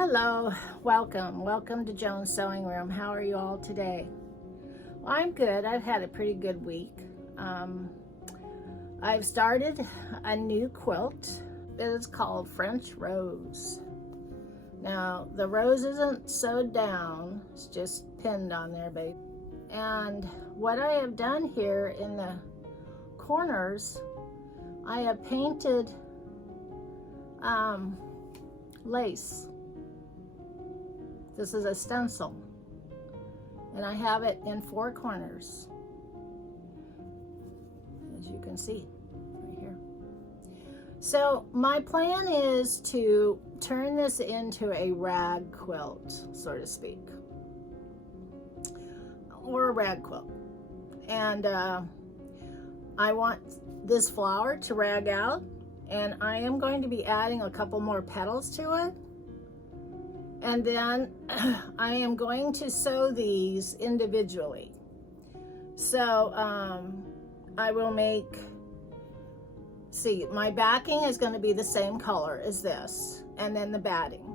Hello, welcome to Joan's Sewing Room. How are you all today? Well, I'm good. I've had a pretty good week. I've started a new quilt. It is called French Rose. Now the rose isn't sewed down, it's just pinned on there, babe. And what I have done here in the corners, I have painted lace. This is a stencil, and I have it in 4 corners, as you can see right here. So my plan is to turn this into a rag quilt, so to speak, or a rag quilt. And I want this flower to rag out, and I am going to be adding a couple more petals to it. And then I am going to sew these individually. So I will make, see, my backing is going to be the same color as this, and then the batting.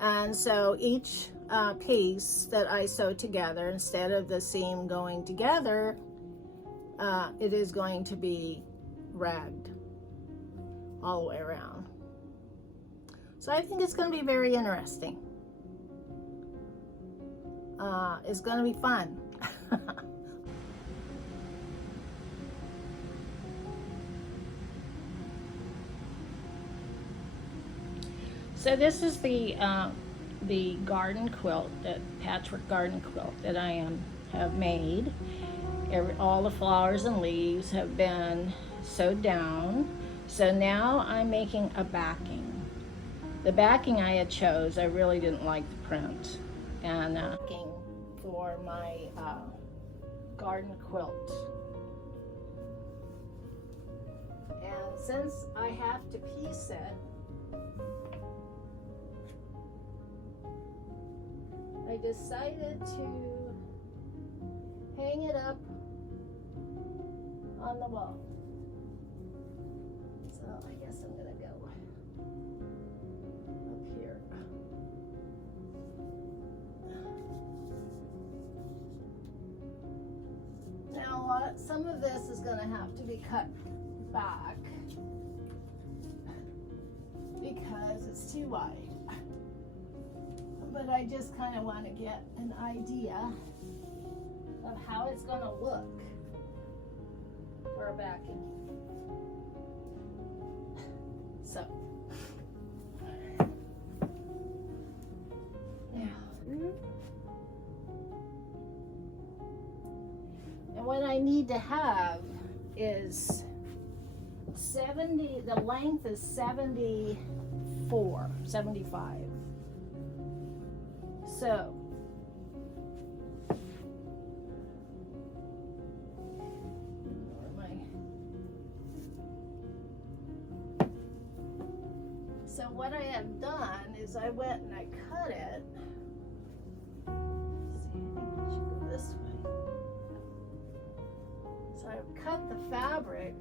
And so each piece that I sew together, instead of the seam going together, it is going to be ragged all the way around. So I think it's going to be very interesting. It's going to be fun. So this is the garden quilt, the patchwork garden quilt that I have made. All the flowers and leaves have been sewed down. So now I'm making a backing. The backing I had chose, I really didn't like the print. And backing for my garden quilt. And since I have to piece it, I decided to hang it up on the wall. So I guess I'm gonna go up here. Now some of this is gonna have to be cut back because it's too wide. But I just kind of want to get an idea of how it's going to look for a backing. So, yeah. And what I need to have is 70, the length is 75. So, what I have done is I went and I cut it. Let's see, I think it should go this way. So I've cut the fabric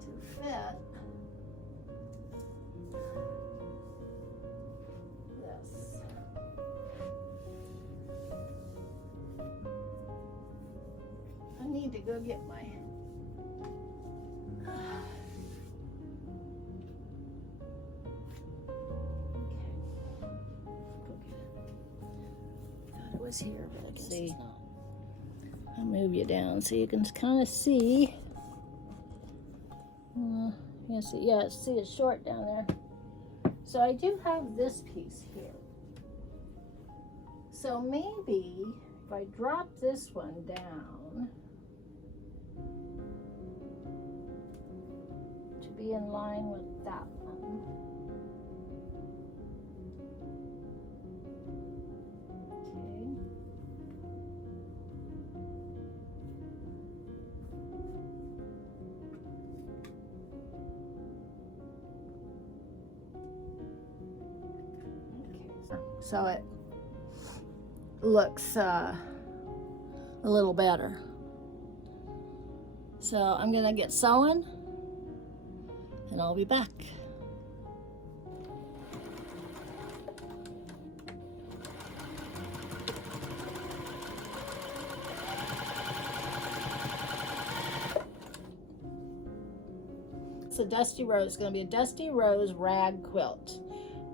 to fit this. I need to go get my it was here, but I guess it's not. I'll move you down so you can kind of see. See it's short down there. So I do have this piece here. So maybe if I drop this one down to be in line with that one. So it looks a little better. So I'm gonna get sewing and I'll be back. It's a Dusty Rose. It's going to be a Dusty Rose rag quilt,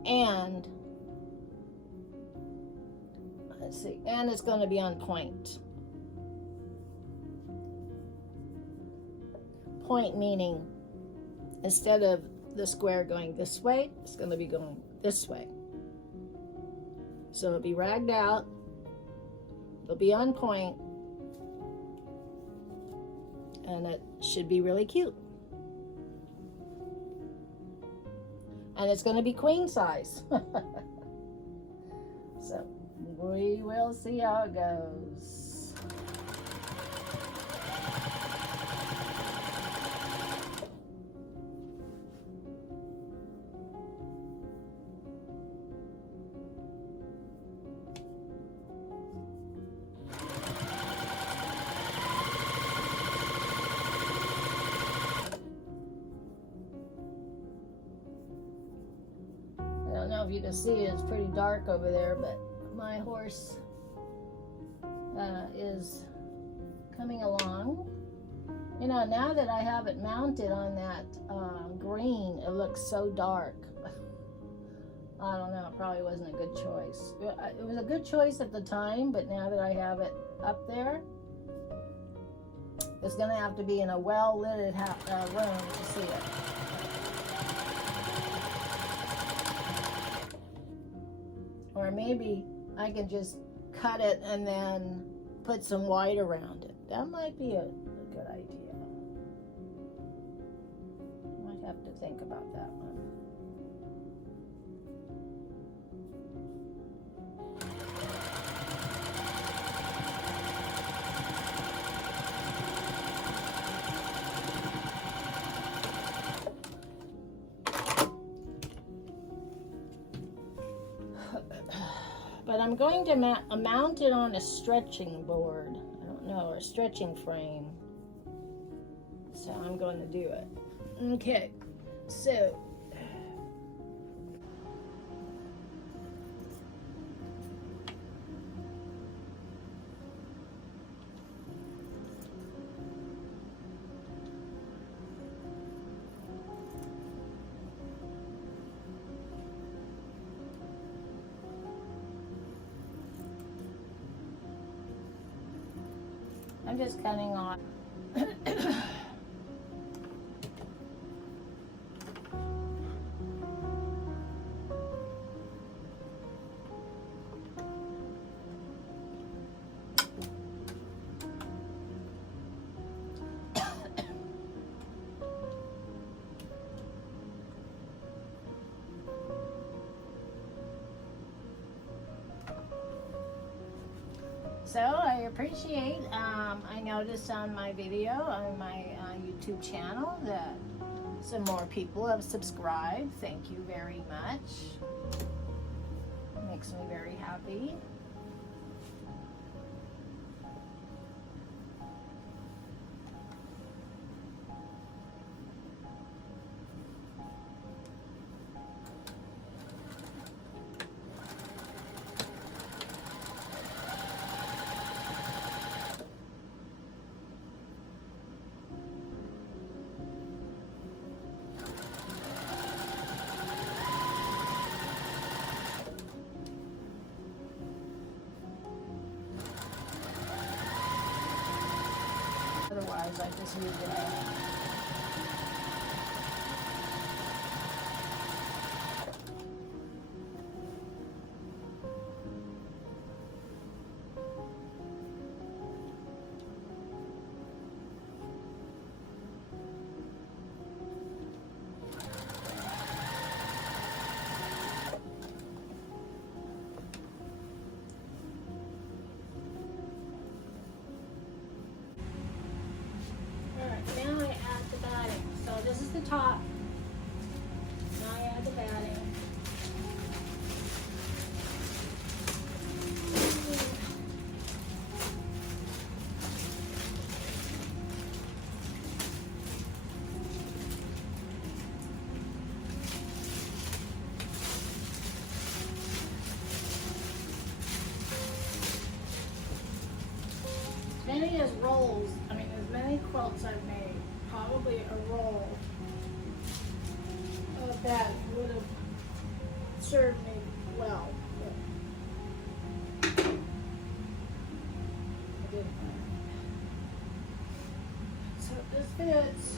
and let's see, and it's going to be on point. Point meaning instead of the square going this way, it's going to be going this way. So it'll be ragged out, it'll be on point, and it should be really cute. And it's going to be queen size. So we will see how it goes. I don't know if you can see it, it's pretty dark over there, but my horse is coming along. You know, now that I have it mounted on that green, it looks so dark. I don't know, it probably wasn't a good choice. It was a good choice at the time, but now that I have it up there, it's gonna have to be in a well-lit room to see it. Or maybe I can just cut it and then put some white around it. That might be a good idea. Might have to think about that one. But I'm going to mount it on a stretching board. I don't know, or a stretching frame. So I'm going to do it. Okay, so I'm just cutting off. So I appreciate, I noticed on my video, on my YouTube channel, that some more people have subscribed. Thank you very much. It makes me very happy. Otherwise, I just use it. Now I add the batting. So this is the top. Now I add the batting. many as rolls, I mean as many quilts I've made, probably a roll of that would have served me well. But I didn't. So this fits.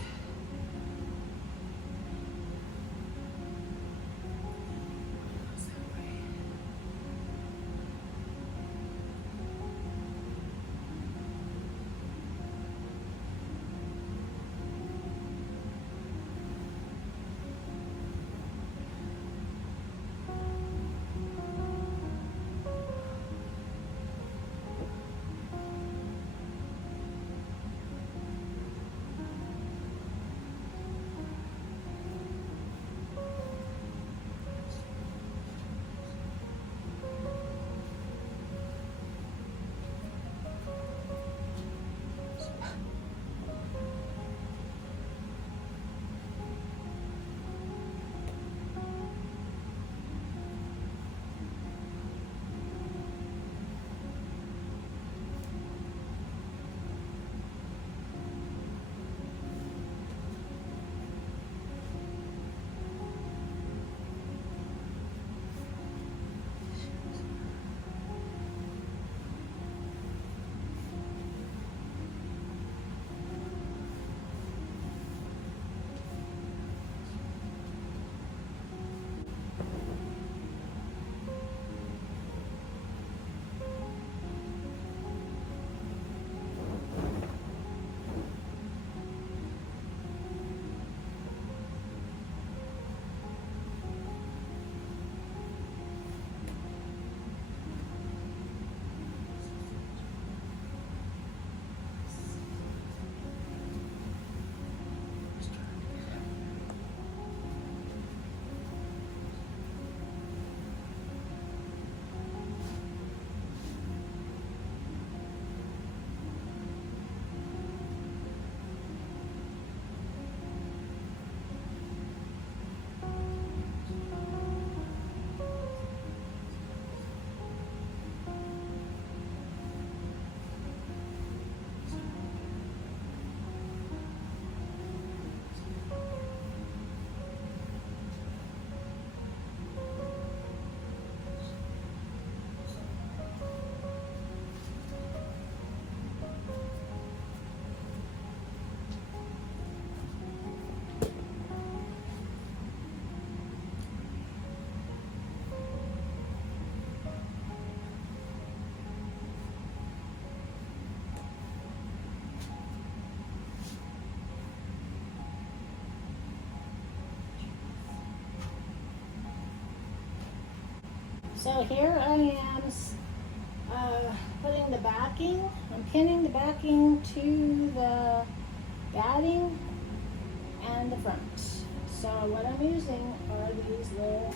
So here I am putting the backing. I'm pinning the backing to the batting and the front. So what I'm using are these little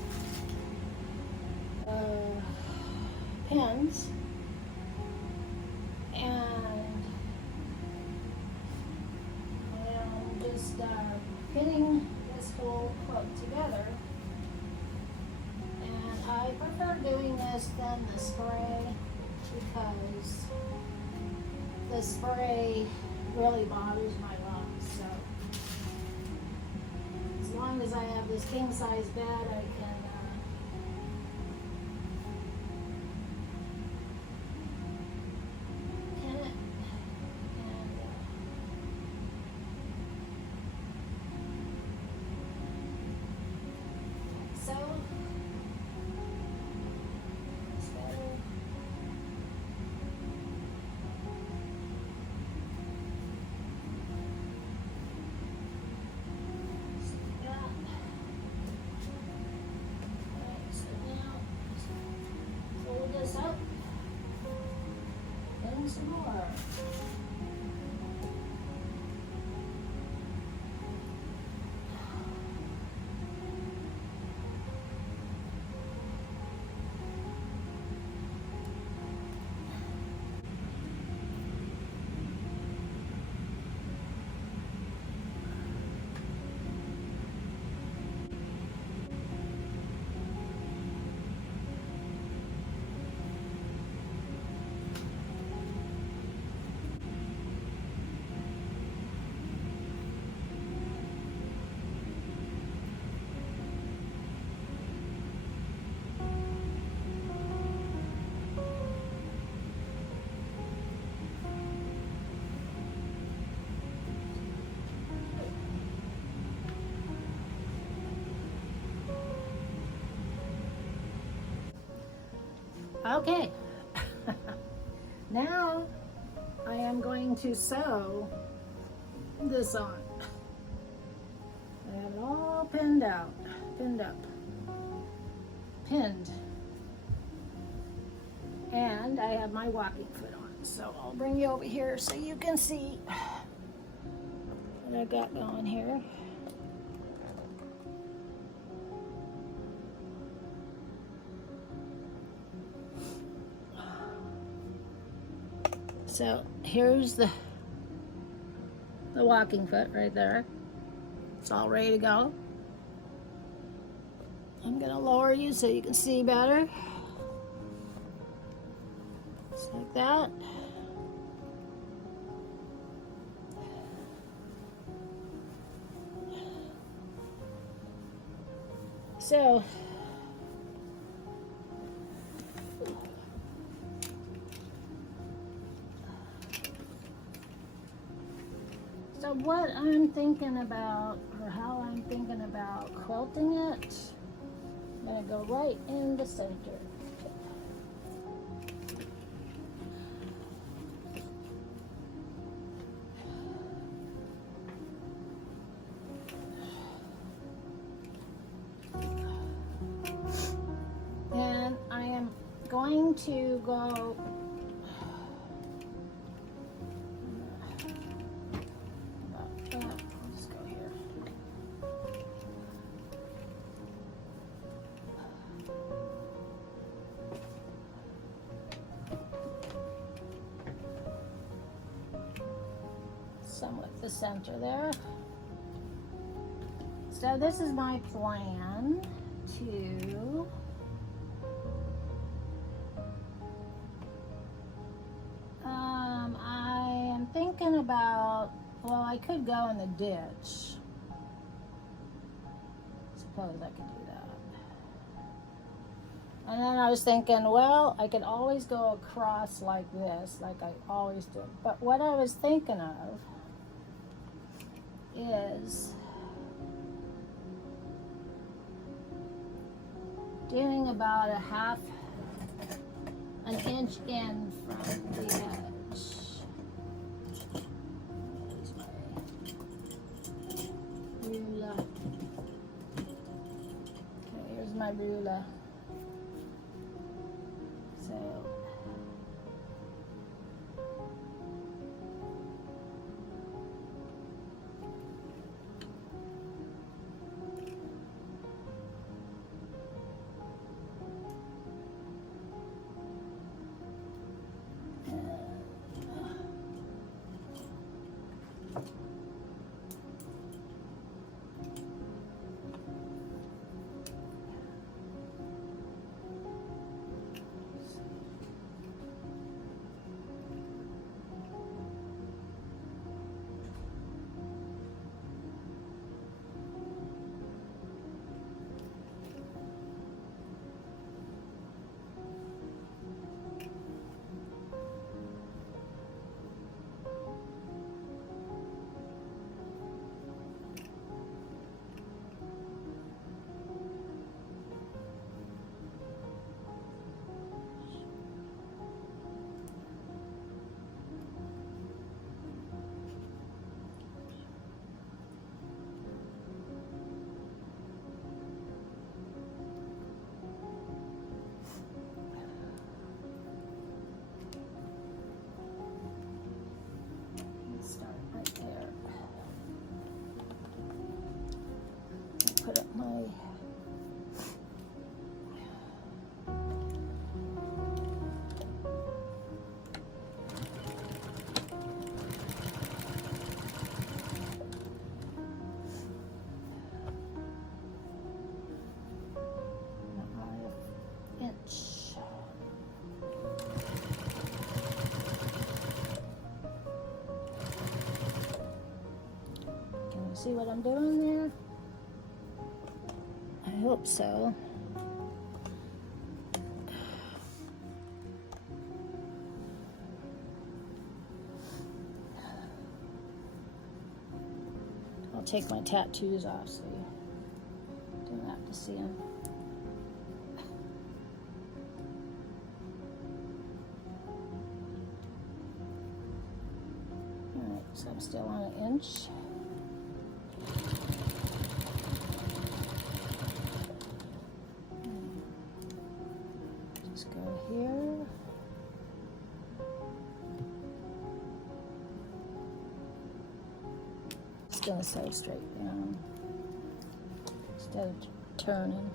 pins, and I'm just pinning this whole quilt together. And I prefer doing this than the spray because the spray really bothers my lungs. So as long as I have this king size bed, I can pin it and so it's better. Okay. Now I am going to sew this on. I have it all pinned out, pinned up, pinned. And I have my walking foot on. So I'll bring you over here so you can see what I've got going here. So here's the walking foot right there. It's all ready to go. I'm gonna lower you so you can see better. Just like that. So what I'm thinking about, or how I'm thinking about quilting it, I'm gonna go right in the center. And I am going to go somewhat the center there. So this is my plan to I am thinking about, well, I could go in the ditch. Suppose I could do that. And then I was thinking, well, I could always go across like this, like I always do. But what I was thinking of is doing about an inch in from the edge. Use my ruler. Okay, here's my ruler. So put up my inch. Can you see what I'm doing there? I hope so. I'll take my tattoos off so you don't have to see them. I'm still on an inch. Just go here. Just gonna sew straight down instead of turning.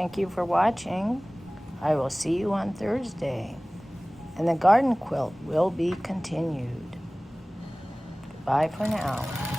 Thank you for watching. I will see you on Thursday. And the garden quilt will be continued. Goodbye for now.